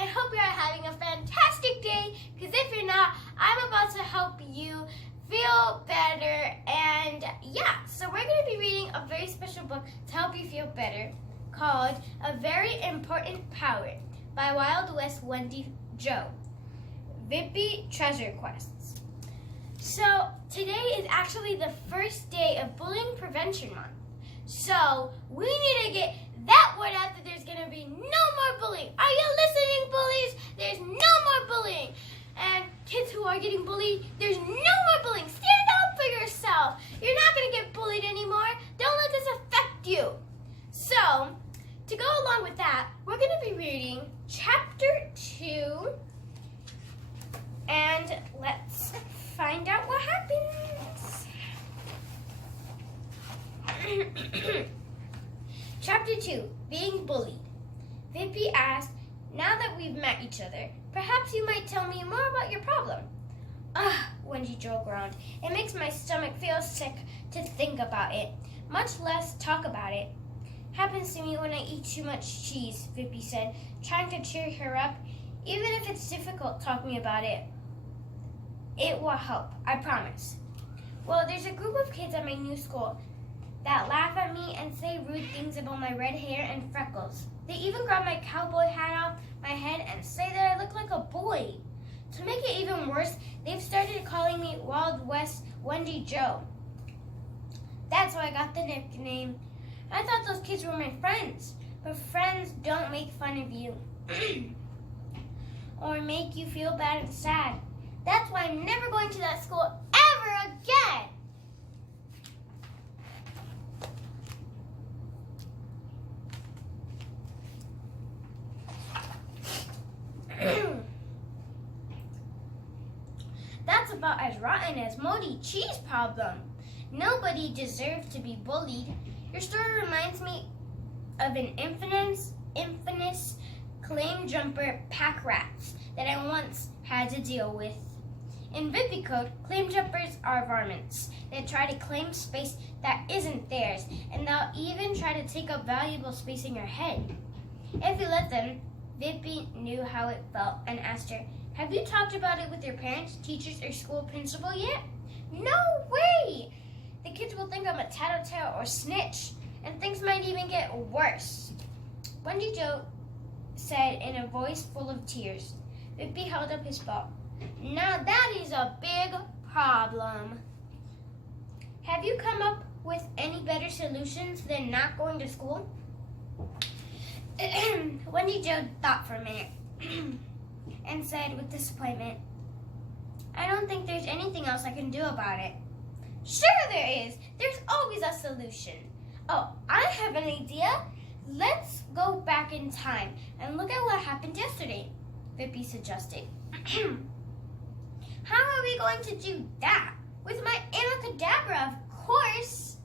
I hope you're having a fantastic day, because if you're not, I'm about to help you feel better. And yeah, so we're going to be reading a very special book to help you feel better called A Very Important Power by Wild West Wendy Jo. Vippi Treasure Quests. So today is actually the first day of Bullying Prevention Month. So we need to get that word out that there's going to be no more bullying. Are you listening, bullies? There's no more bullying. And kids who are getting bullied, there's no more bullying. Stand up for yourself. You're not going to get bullied anymore. Don't let this affect you. So, to go along with that, we're going to be reading Chapter 2. And let's find out what happens. Chapter 2, Being Bullied. Vippi asked, "Now that we've met each other, perhaps you might tell me more about your problem." "Ugh," Wendy Jo groaned. "It makes my stomach feel sick to think about it, much less talk about it." "Happens to me when I eat too much cheese," Vippi said, trying to cheer her up. "Even if it's difficult talking about it, it will help, I promise." "Well, there's a group of kids at my new school that laugh at me and say rude things about my red hair and freckles. They even grab my cowboy hat off my head and say that I look like a boy. To make it even worse, they've started calling me Wild West Wendy Jo. That's why I got the nickname. I thought those kids were my friends, but friends don't make fun of you or make you feel bad and sad. That's why I'm never going to that school ever again." That's about as rotten as moldy cheese problem. Nobody deserved to be bullied. Your story reminds me of an infamous claim jumper pack rats that I once had to deal with. In Vippi code, claim jumpers are varmints. They try to claim space that isn't theirs, and they'll even try to take up valuable space in your head. If you let them, Vippi knew how it felt and asked her, "Have you talked about it with your parents, teachers, or school principal yet?" "No way! The kids will think I'm a tattletale or snitch, and things might even get worse," Wendy Jo said in a voice full of tears. Vippi held up his paw. "Now that is a big problem. Have you come up with any better solutions than not going to school?" Wendy Jo thought for a minute and said with disappointment, "I don't think there's anything else I can do about it." "Sure there is. There's always a solution. Oh, I have an idea. Let's go back in time and look at what happened yesterday," Vippi suggested. "How are we going to do that?" "With my abracadabra, of course."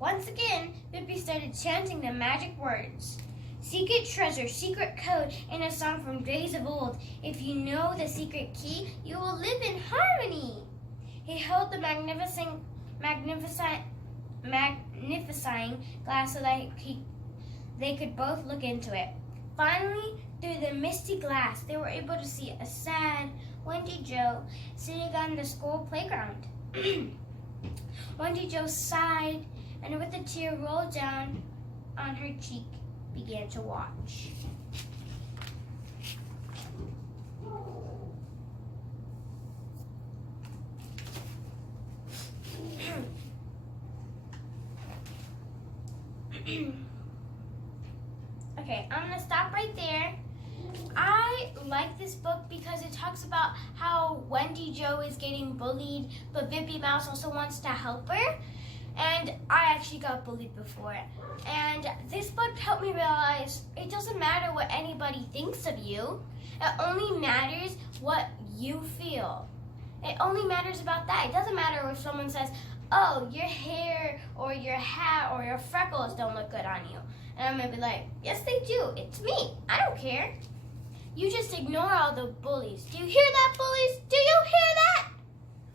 Once again, Vippi started chanting the magic words. "Secret treasure, secret code," in a song from days of old. "If you know the secret key, you will live in harmony." He held the magnificent glass so that they could both look into it. Finally, through the misty glass, they were able to see a sad Wendy Jo sitting on the school playground. Wendy Jo sighed, and with a tear rolled down on her cheek, began to watch. Okay, I'm gonna stop right there. I like this book because it talks about how Wendy Jo is getting bullied, but Vippi Mouse also wants to help her. And I actually got bullied before. And this book helped me realize it doesn't matter what anybody thinks of you. It only matters what you feel. It only matters about that. It doesn't matter if someone says, "Oh, your hair or your hat or your freckles don't look good on you." And I'm going to be like, "Yes, they do. It's me. I don't care." You just ignore all the bullies. Do you hear that, bullies? Do you hear that?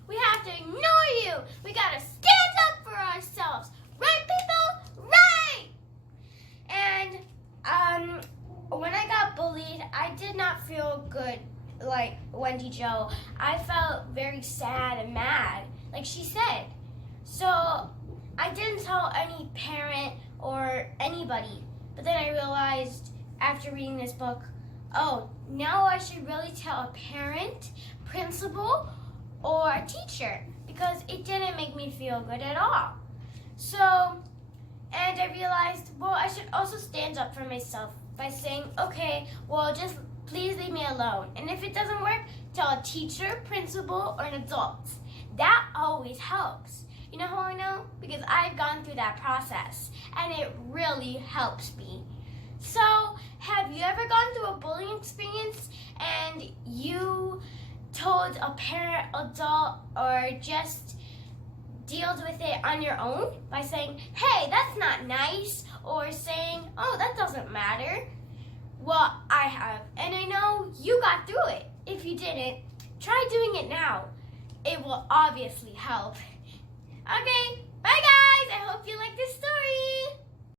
We have to ignore you. We got to stand up for ourselves. Right, people? Right! And when I got bullied, I did did not feel good like Wendy Jo. I felt very sad and mad, like she said. So I didn't tell any parent or anybody. But then I realized after reading this book, oh, now I should really tell a parent, principal, or a teacher, because it didn't make me feel good at all. So, and I realized, well, I should also stand up for myself by saying, okay, well, just please leave me alone. And if it doesn't work, tell a teacher, principal, or an adult. That always helps. You know how I know? Because I've gone through that process, and it really helps me. So, have you ever gone through a bullying experience and you told a parent, adult, or just dealt with it on your own by saying, hey, that's not nice, or saying, oh, that doesn't matter? Well, I have, and I know you got through it. If you didn't, try doing it now. It will obviously help.